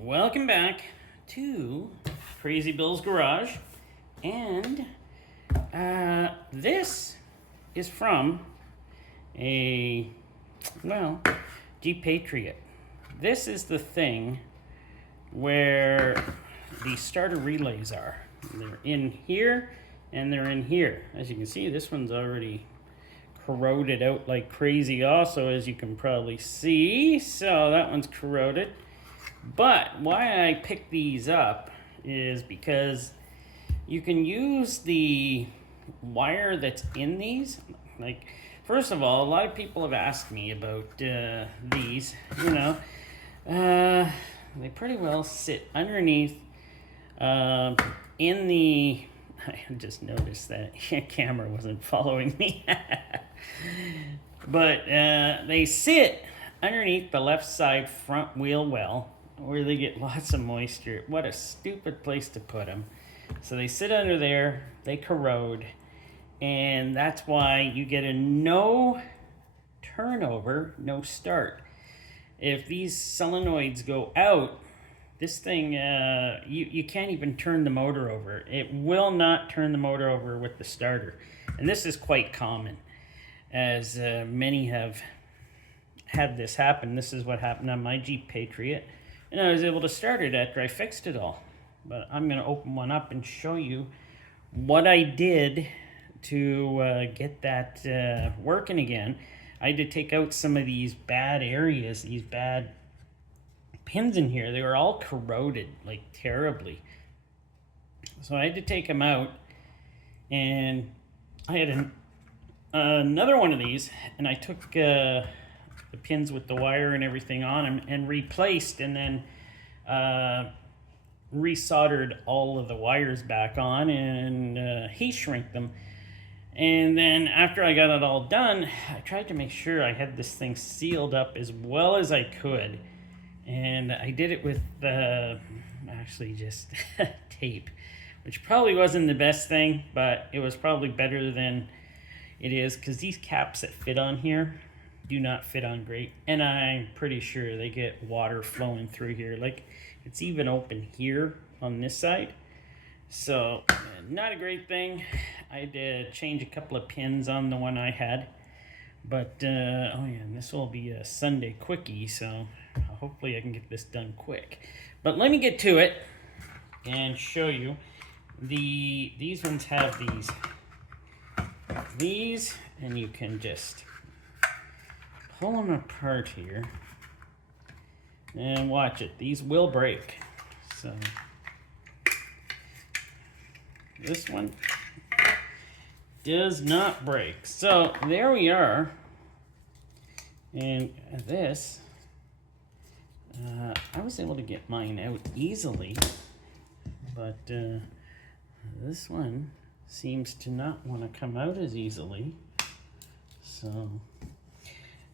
Welcome back to Crazy Bill's Garage, and this is from a, Jeep Patriot. This is the thing where the starter relays are. They're in here and they're in here. As you can see, this one's already corroded out like crazy also, as you can probably see. So that one's corroded. But why I picked these up is because you can use the wire that's in these. Like, first of all, a lot of people have asked me about these. They pretty well sit underneath in the... I just noticed that camera wasn't following me. But they sit underneath the left side front wheel well, where they get lots of moisture. What a stupid place to put them. So they sit under there, they corrode, and that's why you get a no turnover, no start. If these solenoids go out, this thing, you can't even turn the motor over. It will not turn the motor over with the starter. And this is quite common, as many have had this happen. This is what happened on my Jeep Patriot. And I was able to start it after I fixed it all. But I'm going to open one up and show you what I did to get that working again. I had to take out some of these bad areas, these bad pins in here. They were all corroded, like terribly. So I had to take them out. And I had another one of these, and I took the pins with the wire and everything on them and replaced, and then resoldered all of the wires back on and heat shrink them. And then after I got it all done, I tried to make sure I had this thing sealed up as well as I could. And I did it with actually just tape, which probably wasn't the best thing, but it was probably better than it is, because these caps that fit on here do not fit on great, and I'm pretty sure they get water flowing through here. Like, it's even open here on this side, so not a great thing. I had to change a couple of pins on the one I had, but oh yeah, and this will be a Sunday quickie, so hopefully I can get this done quick. But let me get to it and show you. These ones have these, and you can just pull them apart here and watch it. These will break. So this one does not break. So there we are. And this, I was able to get mine out easily, but this one seems to not want to come out as easily. So,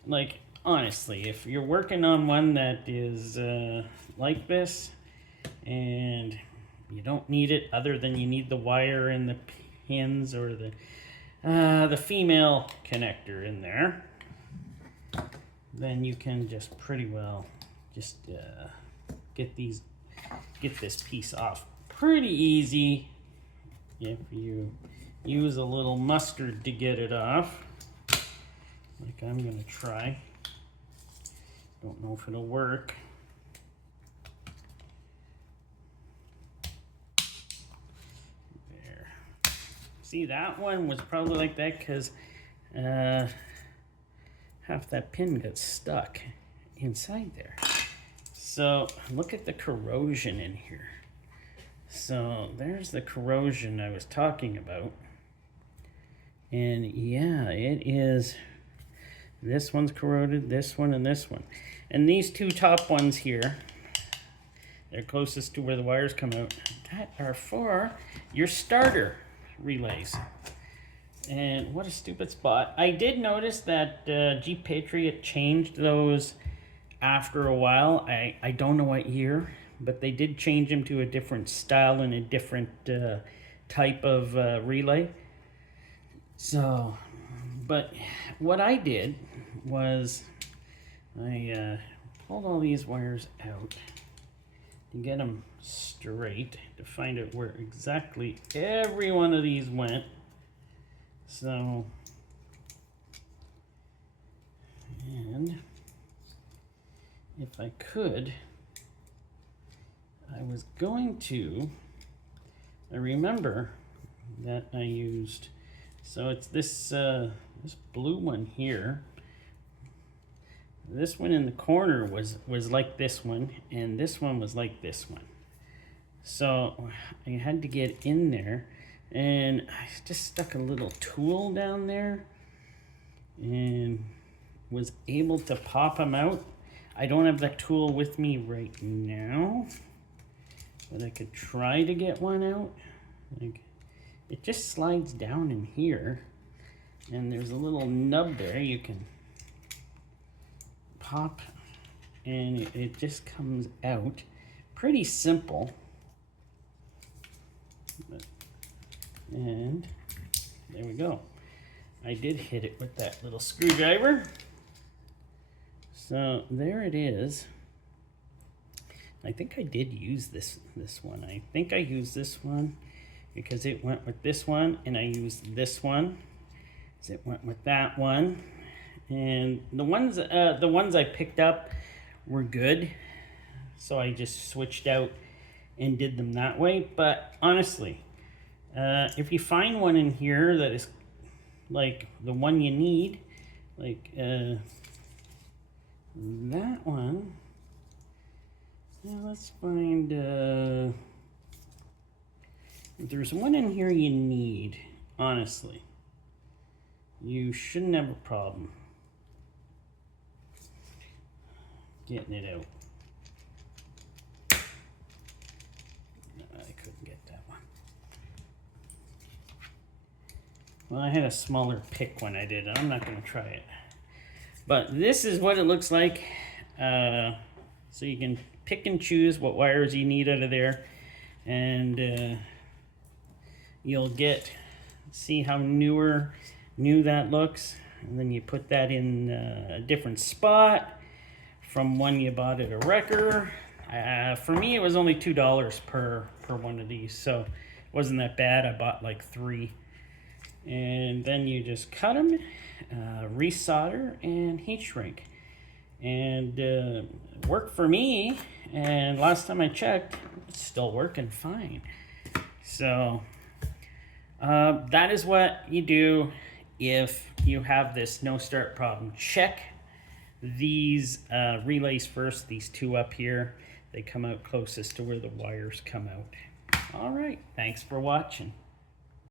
like, honestly, if you're working on one that is like this, and you don't need it other than you need the wire and the pins or the female connector in there, then you can just pretty well just get this piece off pretty easy if you use a little mustard to get it off, like I'm gonna try. Don't know if it'll work. There. See, that one was probably like that because half that pin got stuck inside there. So look at the corrosion in here. So there's the corrosion I was talking about. And yeah, it is. This one's corroded, this one, and this one. And these two top ones here, they're closest to where the wires come out, that are for your starter relays. And what a stupid spot. I did notice that Jeep Patriot changed those after a while. I don't know what year, but they did change them to a different style and a different type of relay. So, but what I did was I pulled all these wires out to get them straight, to find out where exactly every one of these went. So, and if I could, I was going to, I remember that I used, so it's this this blue one here. This one in the corner was like this one, and this one was like this one. So I had to get in there, and I just stuck a little tool down there and was able to pop them out. I don't have that tool with me right now, but I could try to get one out. Like, it just slides down in here, and there's a little nub there you can pop, and it just comes out. Pretty simple. And there we go. I did hit it with that little screwdriver. So there it is. I think I did use this one. I think I used this one because it went with this one, and I used this one because it went with that one. And the ones I picked up were good, so I just switched out and did them that way. But honestly, if you find one in here that is like the one you need, like that one, now let's find, if there's one in here you need, honestly, you shouldn't have a problem getting it out. No, I couldn't get that one. Well, I had a smaller pick when I did it. I'm not going to try it. But this is what it looks like. So you can pick and choose what wires you need out of there. And you'll see how new that looks. And then you put that in a different spot from one you bought at a wrecker. For me, it was only $2 per one of these, so it wasn't that bad. I bought like 3. And then you just cut them, resolder, and heat shrink. And it worked for me, and last time I checked, it's still working fine. So that is what you do if you have this no start problem. Check these relays first, these 2 up here. They come out closest to where the wires come out. All right, thanks for watching.